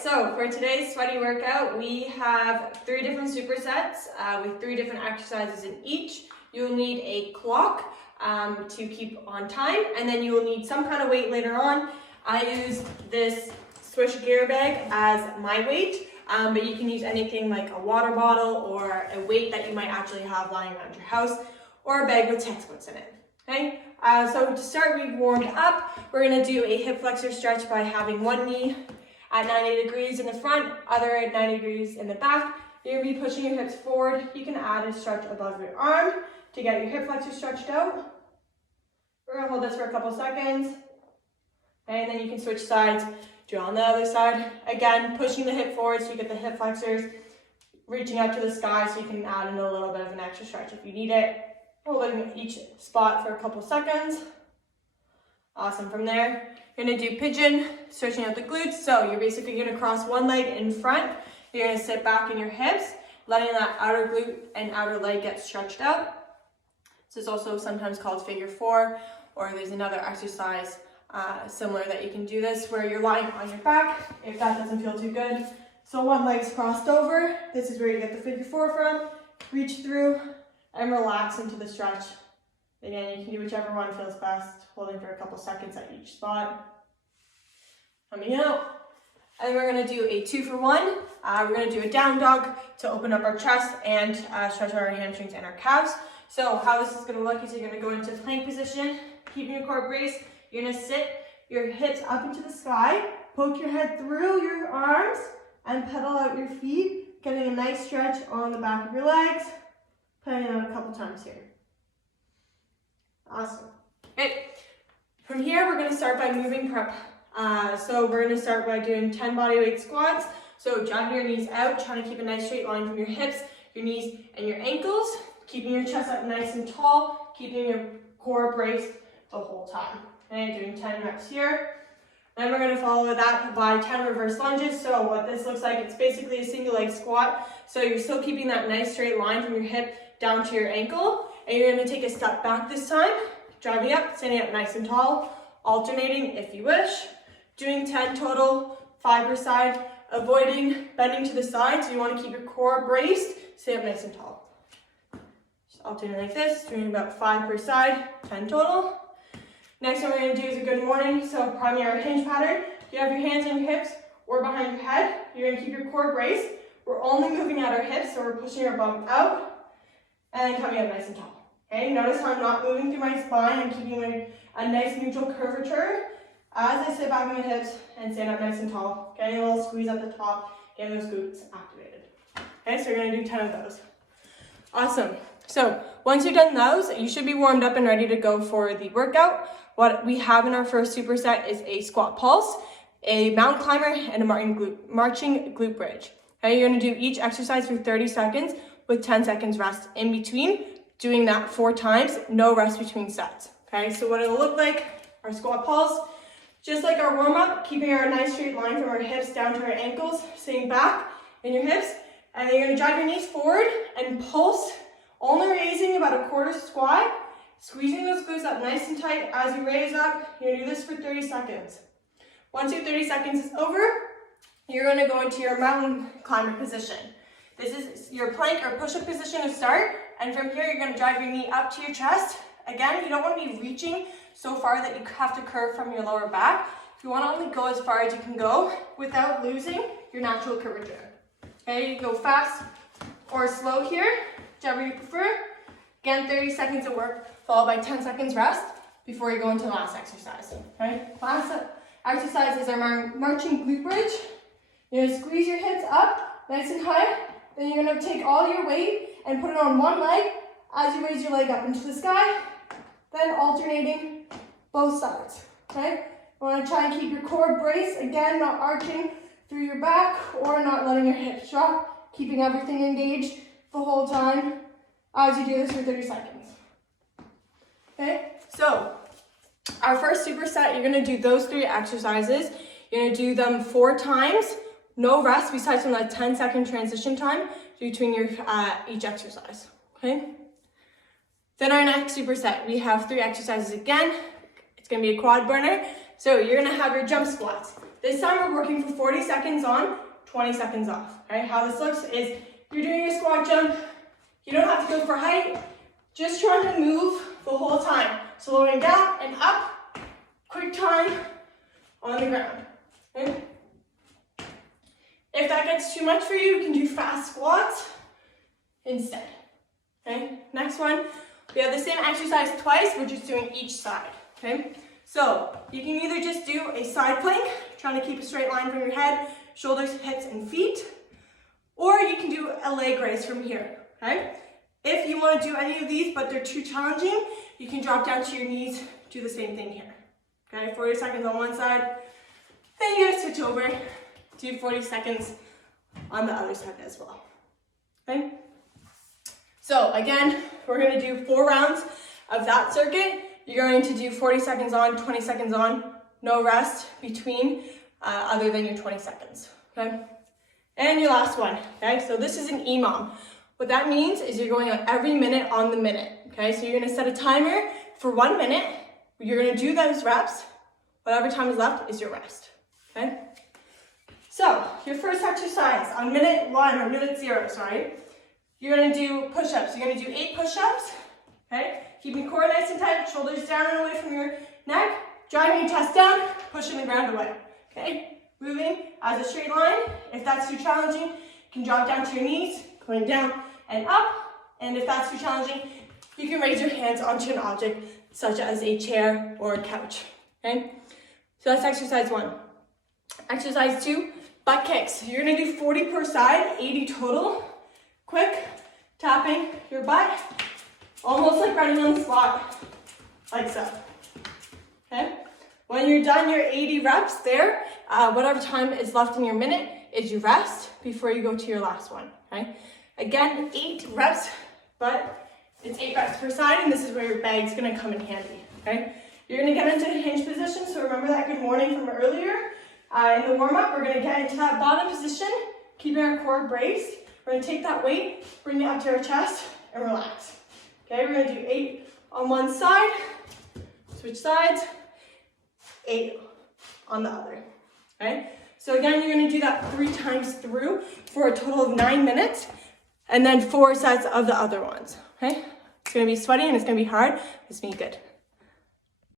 so for today's sweaty workout, we have 3 different supersets with 3 different exercises in each. You'll need a clock to keep on time, and then you will need some kind of weight later on. I use this Swish gear bag as my weight, but you can use anything like a water bottle or a weight that you might actually have lying around your house, or a bag with textbooks in it. Okay, so to start, we've warmed up. We're gonna do a hip flexor stretch by having one knee at 90 degrees in the front, other at 90 degrees in the back. You're gonna be pushing your hips forward. You can add a stretch above your arm to get your hip flexor stretched out. We're gonna hold this for a couple seconds. Okay, and then you can switch sides, do it on the other side. Again, pushing the hip forward so you get the hip flexors reaching up to the sky, so you can add in a little bit of an extra stretch if you need it. Holding each spot for a couple seconds. Awesome. From there, you're gonna do pigeon, stretching out the glutes. So you're basically gonna cross one leg in front. You're gonna sit back in your hips, letting that outer glute and outer leg get stretched out. This is also sometimes called figure 4, or there's another exercise similar that you can do this where you're lying on your back if that doesn't feel too good. So one leg's crossed over. This is where you get the figure 4 from. Reach through and relax into the stretch. Again, you can do whichever one feels best, holding for a couple seconds at each spot. Coming out. And we're gonna do a 2 for 1. We're gonna do a down dog to open up our chest and stretch our hamstrings and our calves. So how this is gonna look is you're gonna go into plank position, keeping your core braced. You're gonna sit your hips up into the sky, poke your head through your arms, and pedal out your feet, getting a nice stretch on the back of your legs. Playing it out a couple times here. Awesome. Okay. From here, we're going to start by moving prep. So we're going to start by doing 10 bodyweight squats. So dragging your knees out, trying to keep a nice straight line from your hips, your knees, and your ankles. Keeping your chest up nice and tall, keeping your core braced the whole time. Okay, doing 10 reps here. Then we're going to follow that by 10 reverse lunges. So what this looks like, it's basically a single leg squat. So you're still keeping that nice straight line from your hip down to your ankle. And you're going to take a step back this time, driving up, standing up nice and tall, alternating if you wish. Doing 10 total, 5 per side, avoiding bending to the side. So you want to keep your core braced, stay up nice and tall. Just alternate like this, doing about 5 per side, 10 total. Next one we're going to do is a good morning. So primary hinge pattern. You have your hands on your hips or behind your head. You're going to keep your core braced. We're only moving at our hips, so we're pushing our bum out and then coming up nice and tall. Okay, notice how I'm not moving through my spine. I'm keeping a nice neutral curvature as I sit back on my hips and stand up nice and tall. Getting a little squeeze at the top, getting those glutes activated. Okay, so we're going to do 10 of those. Awesome. So once you've done those, you should be warmed up and ready to go for the workout. What we have in our first superset is a squat pulse, a mountain climber, and a marching glute bridge. Okay, you're going to do each exercise for 30 seconds with 10 seconds rest in between, doing that 4 times, no rest between sets. Okay, so what it'll look like, our squat pulse, just like our warm-up, keeping our nice straight line from our hips down to our ankles, sitting back in your hips, and then you're going to drive your knees forward and pulse, only raising about a quarter squat, squeezing those glutes up nice and tight as you raise up. You're going to do this for 30 seconds. Once your 30 seconds is over, you're going to go into your mountain climber position. This is your plank or push-up position to start, and from here you're going to drive your knee up to your chest. Again, you don't want to be reaching so far that you have to curve from your lower back. You want to only go as far as you can go without losing your natural curvature. Okay, you go fast or slow here, whichever you prefer. Again, 30 seconds of work, followed by 10 seconds rest before you go into the last exercise. Okay, last exercise is our marching glute bridge. You're going to squeeze your hips up nice and high. Then you're going to take all your weight and put it on one leg as you raise your leg up into the sky. Then alternating both sides. Okay? You want to try and keep your core braced. Again, not arching through your back or not letting your hips drop. Keeping everything engaged the whole time as you do this for 30 seconds. Okay? So, our first superset, you're going to do those 3 exercises. You're going to do them 4 times. No rest besides from that 10-second transition time between your each exercise. Okay? Then our next superset, we have 3 exercises again. It's going to be a quad burner. So you're going to have your jump squats. This time we're working for 40 seconds on, 20 seconds off. All right, how this looks is you're doing your squat jump. You don't have to go for height. Just trying to move the whole time. Slowing down and up. Quick time on the ground. Okay? If that gets too much for you, you can do fast squats instead. Okay? Next one, we have the same exercise twice, we're just doing each side. Okay? So you can either just do a side plank, trying to keep a straight line from your head, shoulders, hips, and feet, or you can do a leg raise from here. Okay? If you want to do any of these, but they're too challenging, you can drop down to your knees, do the same thing here. Okay, 40 seconds on one side, then you're gonna switch over, do 40 seconds on the other side as well. Okay? So again, we're gonna do 4 rounds of that circuit. You're going to do 40 seconds on, 20 seconds on, no rest between, other than your 20 seconds. Okay? And your last one. Okay, so this is an EMOM. What that means is you're going on every minute on the minute, okay? So you're gonna set a timer for 1 minute. You're gonna do those reps. Whatever time is left is your rest, okay? So your first exercise on minute 1 or minute 0, sorry. You're gonna do push-ups. You're gonna do 8 push-ups, okay? Keeping your core nice and tight, shoulders down and away from your neck, driving your chest down, pushing the ground away, okay? Moving as a straight line. If that's too challenging, you can drop down to your knees, going down and up, and if that's too challenging, you can raise your hands onto an object such as a chair or a couch, okay? So that's exercise 1. Exercise 2, butt kicks. You're gonna do 40 per side, 80 total. Quick, tapping your butt, almost like running on the spot, like so, okay? When you're done your 80 reps there, whatever time is left in your minute is your rest before you go to your last one, okay? Again, 8 reps, but it's 8 reps per side, and this is where your bag's gonna come in handy, okay? You're gonna get into a hinge position, so remember that good morning from earlier. In the warm-up, we're gonna get into that bottom position, keeping our core braced. We're gonna take that weight, bring it up to our chest, and relax. Okay, we're gonna do 8 on one side, switch sides, 8 on the other, okay? So again, you're gonna do that 3 times through for a total of 9 minutes. And then 4 sets of the other ones, okay? It's gonna be sweaty and it's gonna be hard. It's gonna be good.